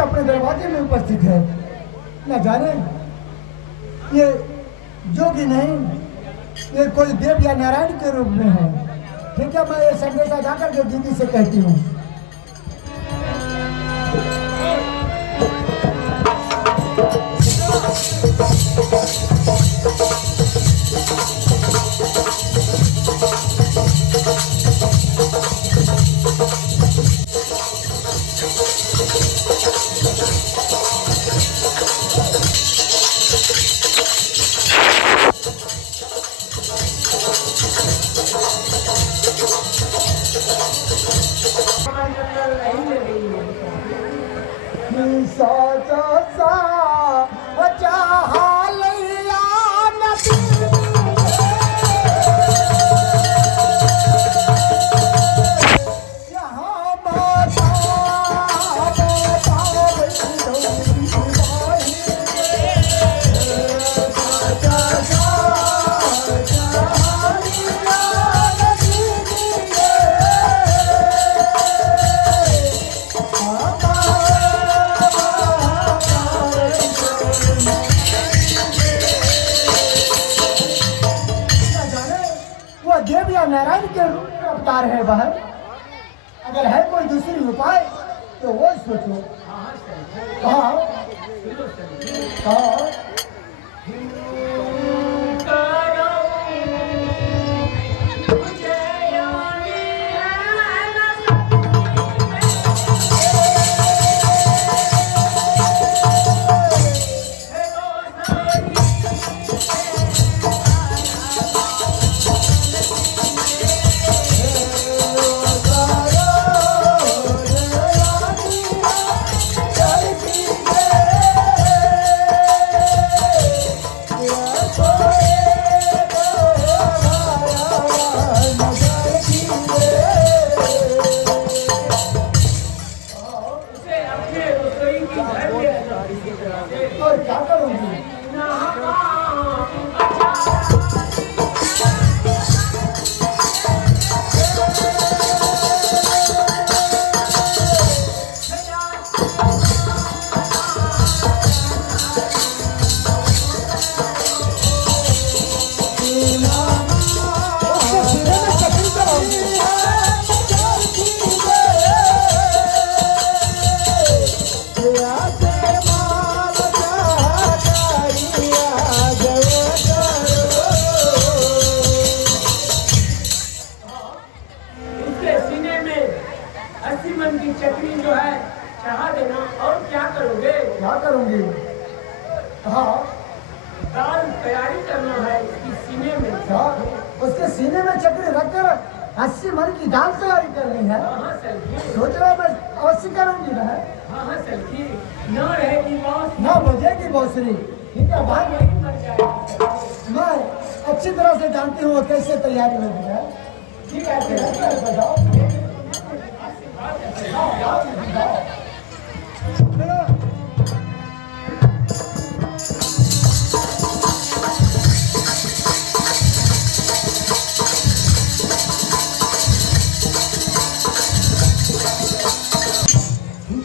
अपने दरवाजे में उपस्थित है। न जाने ये जोगी नहीं, ये कोई देव या नारायण के रूप में है। ठीक है, मैं ये संदेशा जाकर के दीदी से कहती हूँ। देव या नारायण के रूप में अवतार है बहन। अगर है कोई दूसरी उपाय तो वो सोचो। हाँ हाँ चटनी जो है चढ़ा देना। और क्या करोगे? क्या करूंगी? हाँ, दाल तैयारी करना है इसकी सीने में। उसके सीने में चक्री रखकर 80 मन की दाल तैयारी करनी है। हाँ सर, सोच रहा मैं अवश्य करूंगी ना। हाँ सर, न रहेगी बांस न बजेगी बांसुरी। ठीक है भाई, नहीं मर जाएगी। मैं अच्छी तरह से जानती हूँ कैसे तैयारी होती है। ठीक है, बताओ।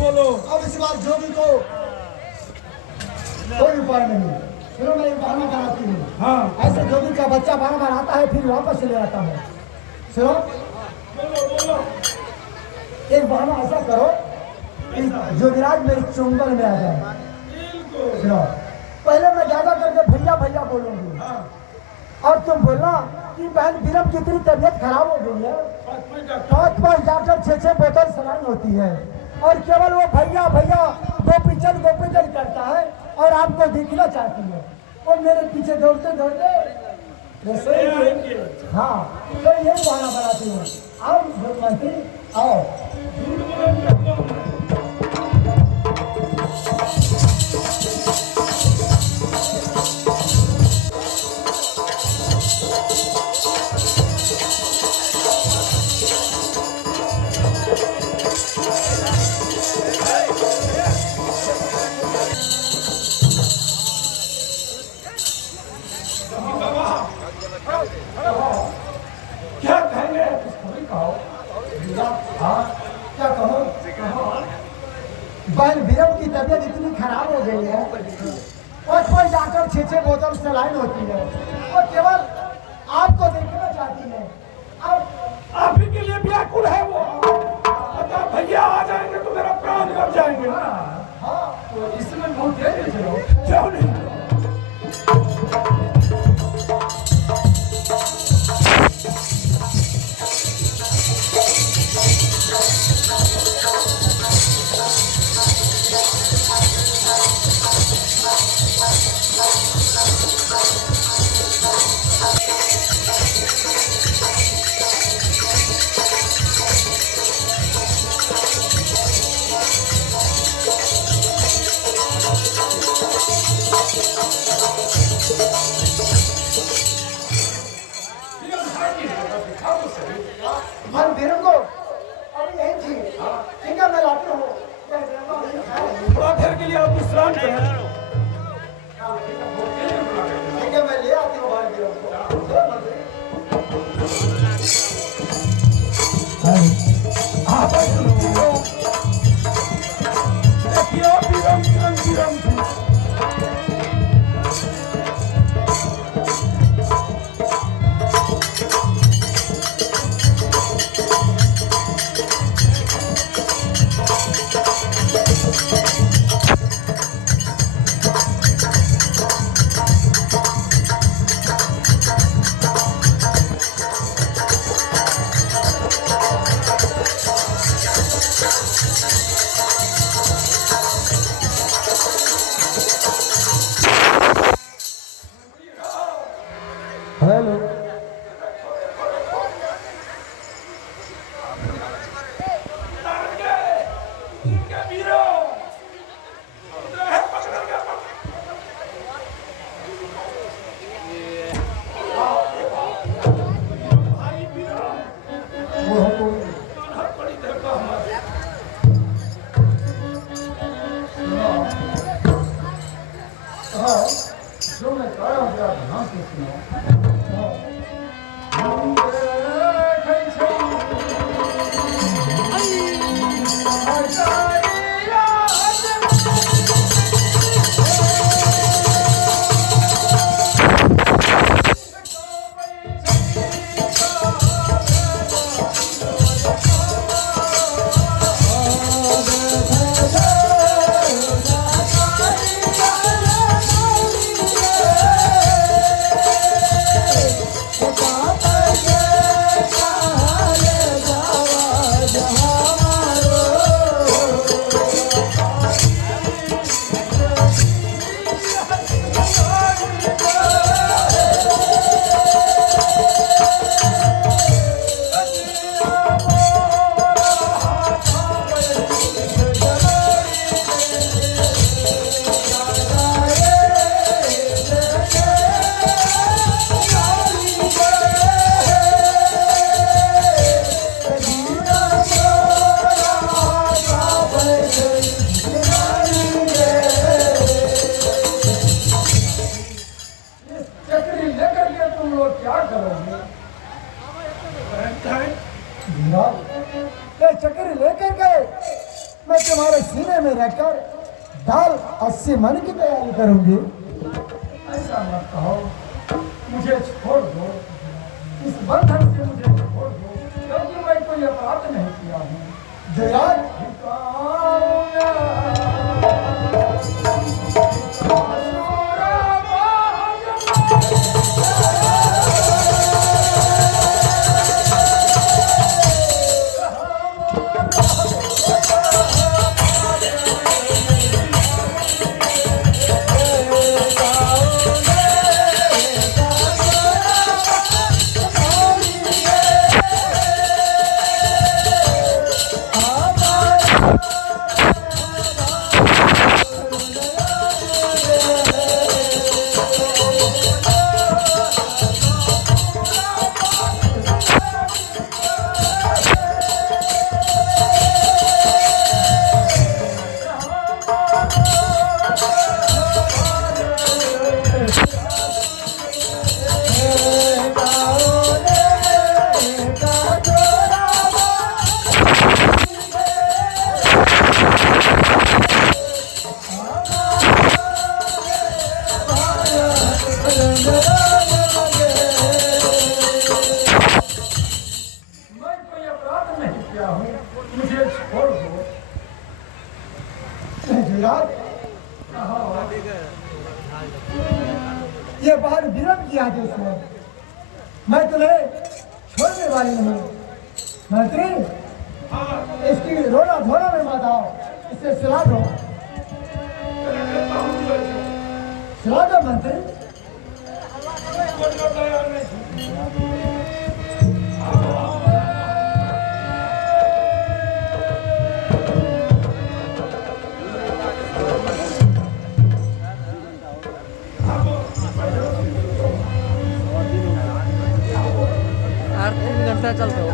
बोलो। अब इस बार जोगी को कोई उपाय नहीं। फिर मैं एक बहाना बनाती हूँ। हाँ, ऐसे जोगी का बच्चा बार बार आता है फिर वापस ले आता है। सुनो, बोलो। एक बहाना ऐसा करो कि जोगिराज मेरे चुंगल में आ जाए। सुनो, पहले मैं ज्यादा करके भैया भैया बोलूंगी। और तुम बोलना कि बहन बीरम की इतनी तबीयत खराब हो गई है, 5-5 डॉक्टर 6-6 बोतल सलाइन होती है और केवल वो भैया भैया गोपीचंद करता है और आपको दिखना चाहती है। वो मेरे पीछे दौड़ते दौड़ते हाँ, तो यही बहाना बनाती हूँ। आओ मंत्री, आओ। क्या कहेंगे? हाँ, क्या कहो? बहन बीरम की तबीयत इतनी खराब हो गई है और कोई जाकर 6-6 बोतल सलाइन होती है और केवल आपको देखना चाहती है। अब आप ही के लिए व्याकुल है वो। अगर भैया आ जाएंगे तो मेरा प्राण कब जाएंगे। हाँ तो इसमें बहुत देर है चलो। क्यों नहीं। मन बिरंगो अभी यही थी। ठीक है मैं लाती हूँ। थोड़ा देर के लिए आप विश्राम करें। ठीक है मैं ले आती हूँ भाई बिरंगो। आप देखिए विरम। हेलो हाँ जो मैं कह रहा हूँ जरा ध्यान से सुनो। ये चक्कर लेकर गए मैं तुम्हारे सीने में रहकर दाल 80 मन की तैयारी करूंगी। ऐसा मत कहो, मुझे छोड़ दो, इस बंधन से मुझे छोड़ दो, क्योंकि मैं कोई अपराध नहीं किया हूँ। जयराज युवराज, ये बात विलंब की आदेश है। मैं तुम्हें छोड़ने वाली नहीं। मंत्री, इसकी रोना धोना में मत आओ, इसे सुला दो, सुला दो मंत्री। यार 3 घंटा चलते हो।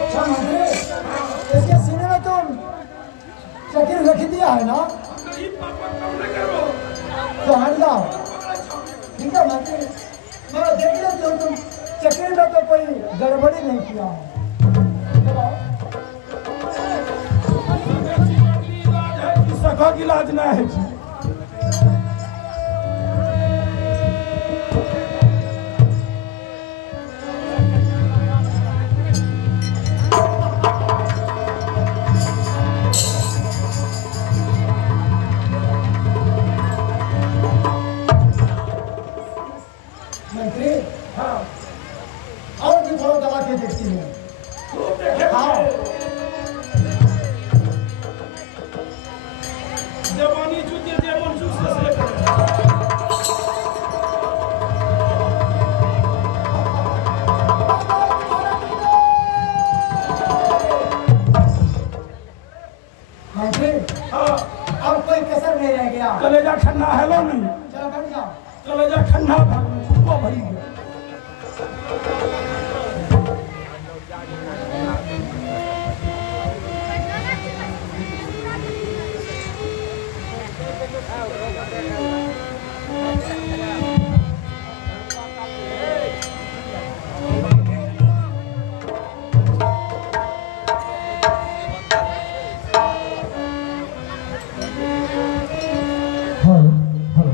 अच्छा मंत्री, इसके सीने में तुम चक्र रख दिया है ना, तो हट जाओ। ठीक है मंत्री, मैं देख लेती हूँ तुम चक्र में तो कोई गड़बड़ी नहीं किया है। सखा की लाज ना है जी। मंत्री, हाँ, और भी थोड़ा दबा के देखती हूँ। हाँ, जवानी चुके जेवन चूस से मंत्री, हाँ, अब कोई कसर नहीं रह गया। कलेजा खन्ना है लो नहीं, चलो बैठ जाओ। कलेजा खन्ना भाग को भरी गया। Hello, hello.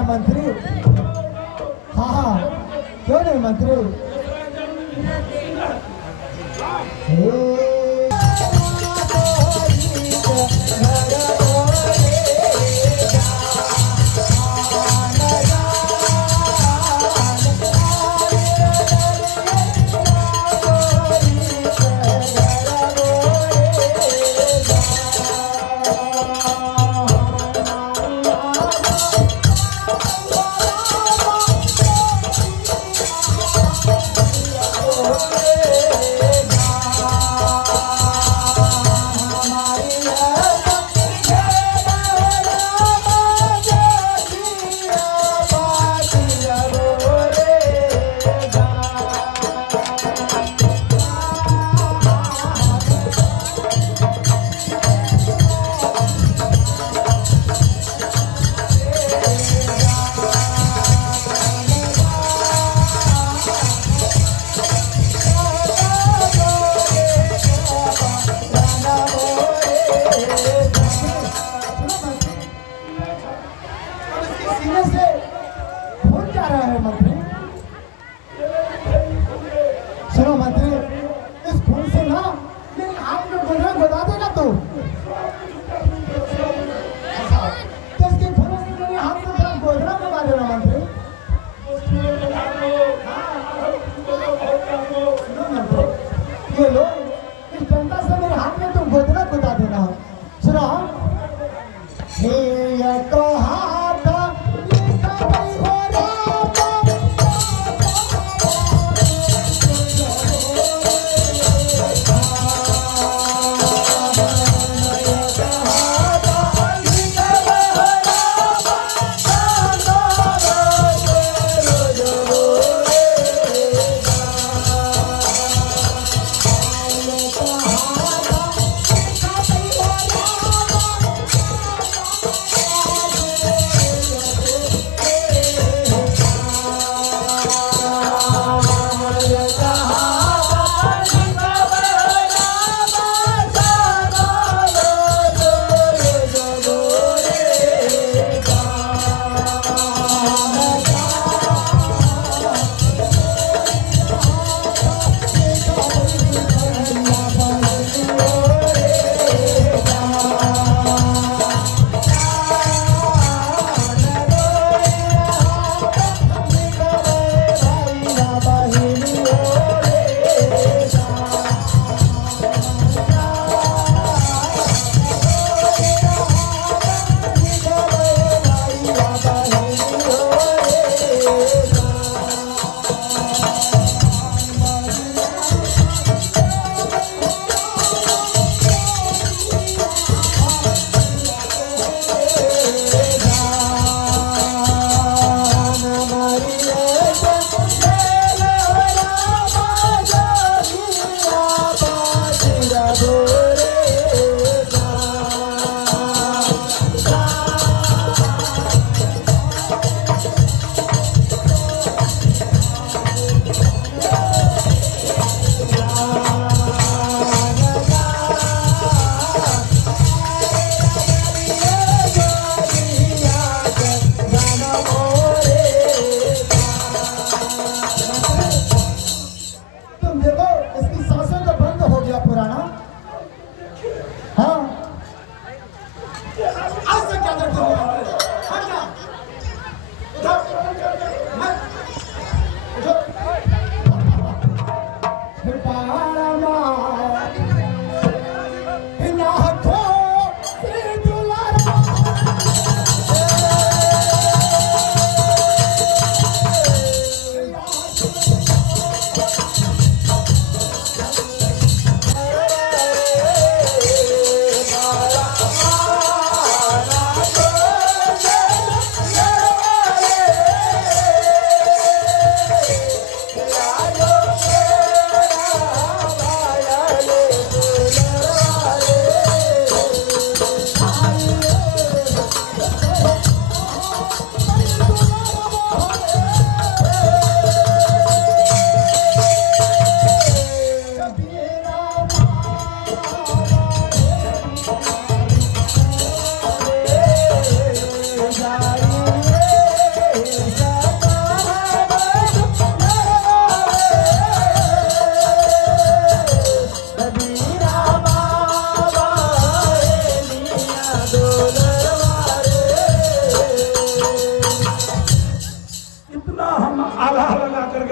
है मंत्री। हाँ हाँ क्यों नहीं मंत्री। सीने से खून जा रहा है मंत्री। सुनो मंत्री, इस खून से ना मेरे हाथ में गोदना बता देगा तू। तो इसके खून से मेरे हाथ में तेरा गोदना बता देना मंत्री। सुनो मंत्री, ये लो इस डंडा से मेरे हाथ में तुम गोदना बता देना। सुनो हे ये तो हाथ लिखा नहीं हो रहा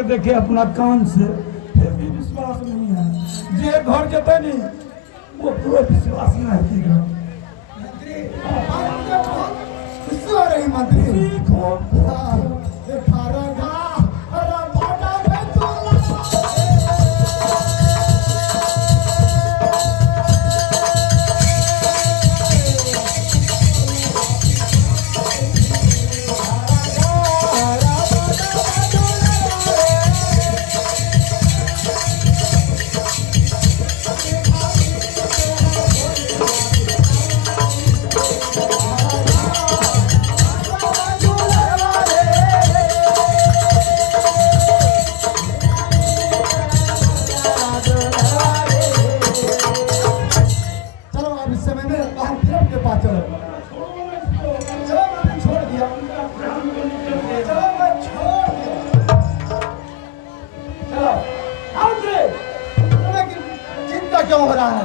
देखे अपना कान से फिर भी विश्वास नहीं है। जे घर जते नहीं वो पूरा विश्वास नहीं किया। खुशी हो रही मंत्री सीखो चलो अब इस समय में बाहर फिल्म के पास चलो चलो मैंने छोड़ दिया चलो मैं छोड़ दिया चलो आओ रे तुम्हें चिंता क्यों हो रहा है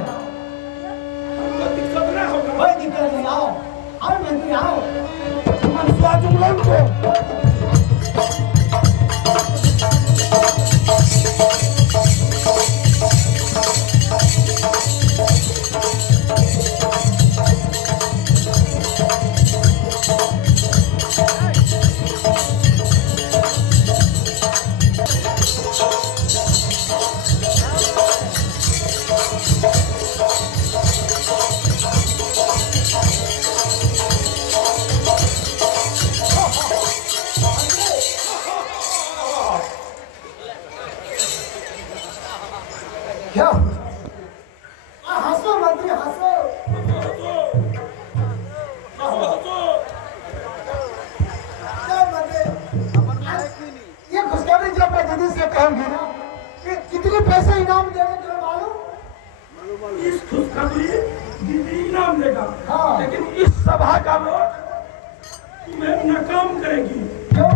दिक्कत ना होगा। कोई दिक्कत नहीं आओ आओ मंत्री आओ मनसुआ जुमलन को क्या हंसो मंत्री हंसो क्या मंत्री ये खुशखबरी जो मैं दीदी से कहूंगी ना कि कितने पैसे इनाम देंगे तुम्हें मालूम इस खुशखबरी दीदी इनाम देगा। हाँ। लेकिन इस सभा का लोग तुम्हें नाकाम करेगी। क्यों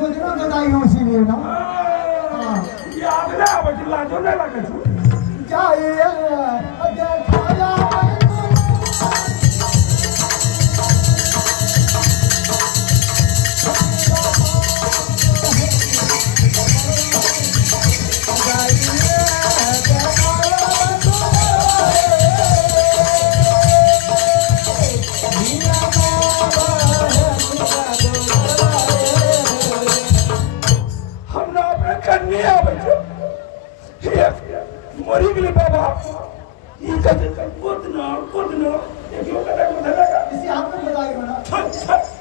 गुजरो तो नहीं हूँ इसीलिए ना हाँ याद ना आवे लाजो नहीं लगे छू। चाहिए दिखाया हमने अपने कन्या आवे छू। ये मरी गली बाबा ये कहते कोतना ये क्यों कहता है इसी हाथ में बताइए ना छट छट